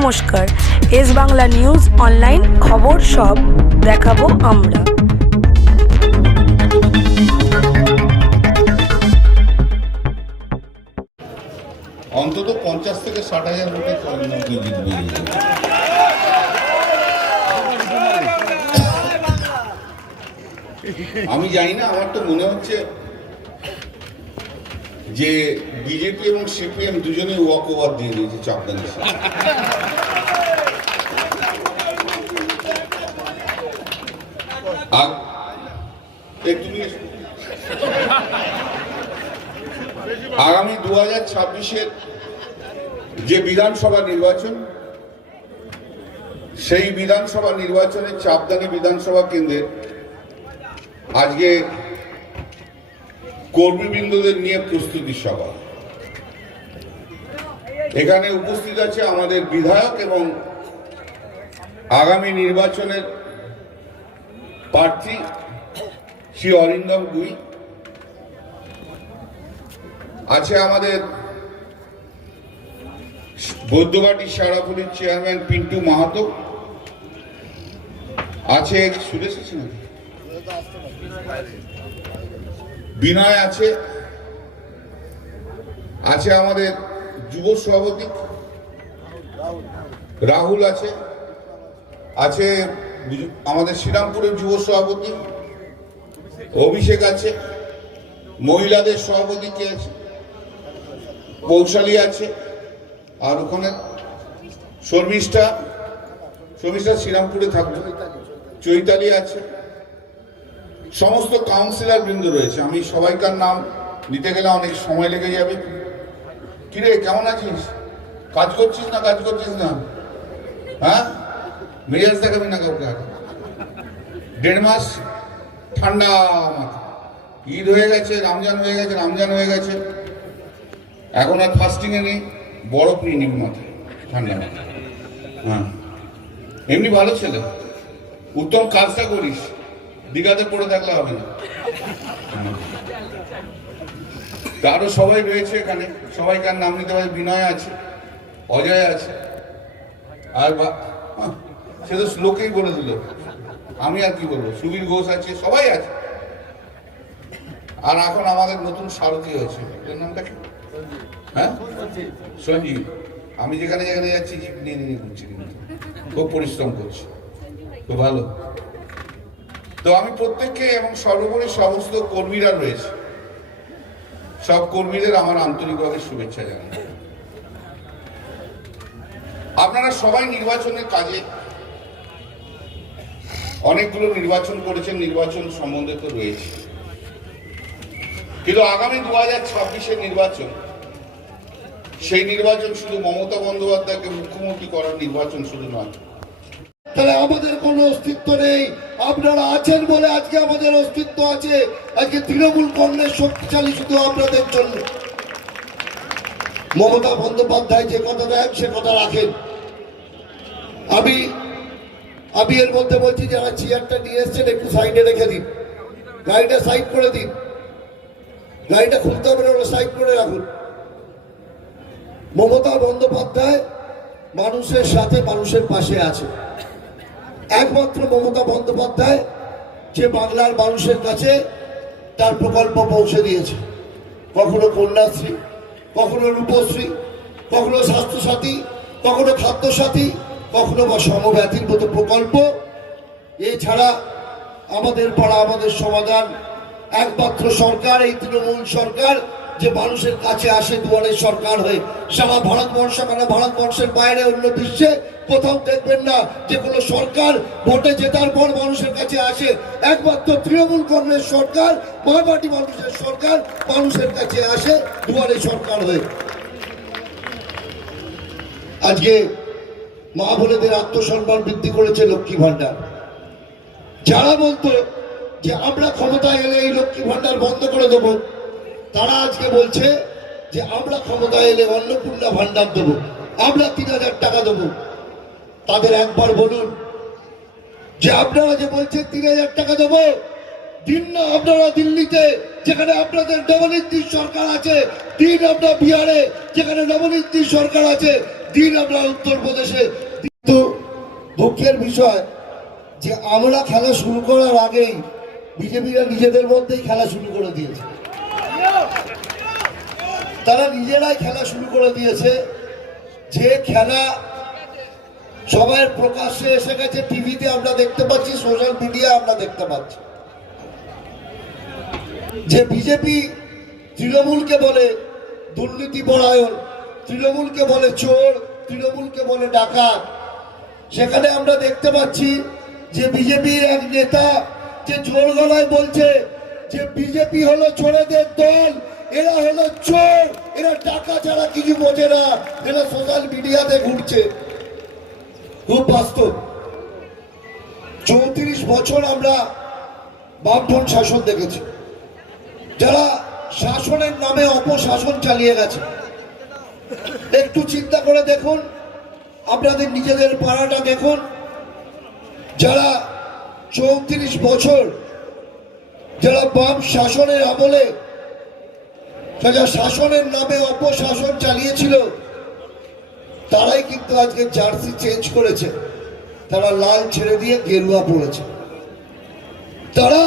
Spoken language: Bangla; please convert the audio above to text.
নমস্কার, এস বাংলা নিউজ অনলাইন খবর সব দেখাবো আমরা। অন্তত 50 থেকে 60,000 ভোটে জিতবে। আমি জানি না, আমার তো মনে হচ্ছে যে বিজেপি এবং সিপিএম দুজনেই ওয়াক ওভার দিয়ে দিয়েছে চাপদানি। আগামী 2026-এর যে বিধানসভা নির্বাচন, সেই বিধানসভা নির্বাচনের চাপদানি বিধানসভা কেন্দ্রের আজকে কর্মীবৃন্দদের নিয়ে প্রস্তুতি সভা। এখানে উপস্থিত আছে আমাদের বিধায়ক এবং আগামী নির্বাচনের প্রার্থী শ্রী অরিন্দম গুই, আছে আমাদের বৈদ্যবাটি সারাপুরের চেয়ারম্যান পিন্টু মাহাতো, আছে সুরেশ আছে না, বিনয় আছে, আছে আমাদের যুব সভাপতি রাহুল আছে, আছে আমাদের শ্রীরামপুরের যুব সভাপতি অভিষেক আছে, মহিলাদের সভাপতি কে আছে, পৌশালী আছে, আর ওখানে শর্মিষ্ঠা শ্রীরামপুরে থাকবে, চৈতালি আছে, সমস্ত কাউন্সিলর বৃন্দ রয়েছে। আমি সবাইকার নাম নিতে গেলে অনেক সময় লেগে যাবে। কিরে, কেমন আছিস? কাজ করছিস না কাজ করছিস না? হ্যাঁ, মেজাজ দেখাবি না কাউকে। 1.5 মাস ঠান্ডা মাথা, ঈদ হয়ে গেছে, রমজান হয়ে গেছে, এখন আর ফাস্টিং এ নেই, বরফ নিয়ে নিবি মাথায়, ঠান্ডা মাথা। হ্যাঁ, এমনি ভালো ছেলে, উত্তম কাজটা করিস, দীঘাতে পড়ে থাকলে হবে না। আরো সবাই রয়েছে এখানে, সবাইকার নাম নিতে পারে। বিনয় আছে, অজয় আছে, আর সে তো শ্লোকেই বলে দিল, আমি আর কি বলবো, সুবীর ঘোষ আছে, সবাই আছে। আর এখন আমাদের নতুন সারথি হয়েছে, এর নামটা কি? হ্যাঁ, সঞ্জীব। আমি যেখানে যাচ্ছি নিয়ে ঘুরছি, খুব পরিশ্রম করছি, খুব ভালো। তো আমি প্রত্যেককে এবং সর্বোপরি সমস্ত কর্মীরা রয়েছে, সব কর্মীদের আমার আন্তরিকভাবে শুভেচ্ছা জানাই। আপনারা সবাই নির্বাচনের কাজে অনেকগুলো নির্বাচন করেছেন, নির্বাচন সম্বন্ধে তো রয়েছে, কিন্তু আগামী 2026-এর নির্বাচন, সেই নির্বাচন শুধু মমতা বন্দ্যোপাধ্যায়কে মুখ্যমন্ত্রী করার নির্বাচন শুধু নয়। তাহলে আমাদের কোনো অস্তিত্ব নেই, আপনারা আছেন বলে আজকে আমাদের অস্তিত্ব আছে। আজকে তৃণমূল কংগ্রেস শক্তিশালী শুধু আপনাদের জন্য। মমতা বন্দ্যোপাধ্যায় যে কথা দেন সে কথা রাখেন। আমি এর মধ্যে বলছি, যারা চেয়ারটা নিয়ে এসছেন একটু সাইডে রেখে দিন, গাড়িটা সাইড করে দিন, গাড়িটা খুলতে হবে না, সাইড করে রাখুন। মমতা বন্দ্যোপাধ্যায় মানুষের সাথে, মানুষের পাশে আছে। একমাত্র মমতা বন্দ্যোপাধ্যায় যে বাংলার মানুষের কাছে তার প্রকল্প পৌঁছে দিয়েছে। কখনো কন্যাশ্রী, কখনো রূপশ্রী, কখনো স্বাস্থ্যসাথী, কখনো খাদ্যসাথী, কখনো বা সমব্যাথীর মতো প্রকল্প। এছাড়া আমাদের পাড়া আমাদের সমাধান একমাত্র সরকার, এই তৃণমূল সরকার, যে মানুষের কাছে আসে দুয়ারের সরকার হয়ে। সারা ভারতবর্ষ, কেন ভারতবর্ষের বাইরে অন্য বিশ্বে কোথাও দেখবেন না যে কোনো সরকার ভোটে জেতার পর মানুষের কাছে আসে। একমাত্র তৃণমূল কংগ্রেস সরকার, মহামাটি মানুষের সরকার, মানুষের কাছে আসে দুয়ারে সরকার হয়ে। আজকে মা বোনেদের আত্মসম্মান বৃদ্ধি করেছে লক্ষ্মী ভান্ডার। যারা বলতো যে আমরা ক্ষমতায় এলে এই লক্ষ্মী ভান্ডার বন্ধ করে দেবো, তারা আজকে বলছে যে আমরা ক্ষমতায় এলে অন্নপূর্ণা ভান্ডার দেবো, আমরা 3000 টাকা দেবো। তাদের একবার বলুন যে আপনারা যে বলছেন 3000 টাকা দেবো, দিন না আপনারা দিল্লিতে, যেখানে আপনাদের নবনীতির সরকার আছে, দিন আপনার বিহারে, যেখানে নবনীতির সরকার আছে, দিন আমরা উত্তরপ্রদেশে। কিন্তু দুঃখের বিষয় যে আমরা খেলা শুরু করার আগেই বিজেপিরা নিজেদের মধ্যেই খেলা শুরু করে দিয়েছে। তারা নিজেরাই খেলা শুরু করে দিয়েছে, যে খেলা সবাই প্রকাশ্যে এসে গেছে, টিভিতে আমরা দেখতে পাচ্ছি, সোশ্যাল মিডিয়া আমরা দেখতে পাচ্ছি, যে বিজেপি তৃণমূলকে বলে দুর্নীতি পরায়ণ, তৃণমূলকে বলে চোর, তৃণমূলকে বলে ডাকাত। সেখানে আমরা দেখতে পাচ্ছি যে বিজেপির এক নেতা যে জোর গলায় বলছে যে বিজেপি হলো চোরেদের দল, এরা হলো চোর, এরা টাকা ছাড়া কিছু বোঝে না, এরা সোশ্যাল মিডিয়াতে ঘুরছে। খুব বাস্তব। 34 বছর আমরা বামফ্রন্ট শাসন দেখেছি, যারা শাসনের নামে অপশাসন চালিয়ে গেছে। একটু চিন্তা করে দেখুন, আপনাদের নিজেদের পাড়াটা দেখুন, যারা 34 বছর যারা বাম শাসনের আমলে যারা শাসনের নামে অপশাসন চালিয়েছিল, তারাই কিন্তু আজকে জার্সি চেঞ্জ করেছে, তারা লাল ছেড়ে দিয়ে গেরুয়া পড়েছে। তারা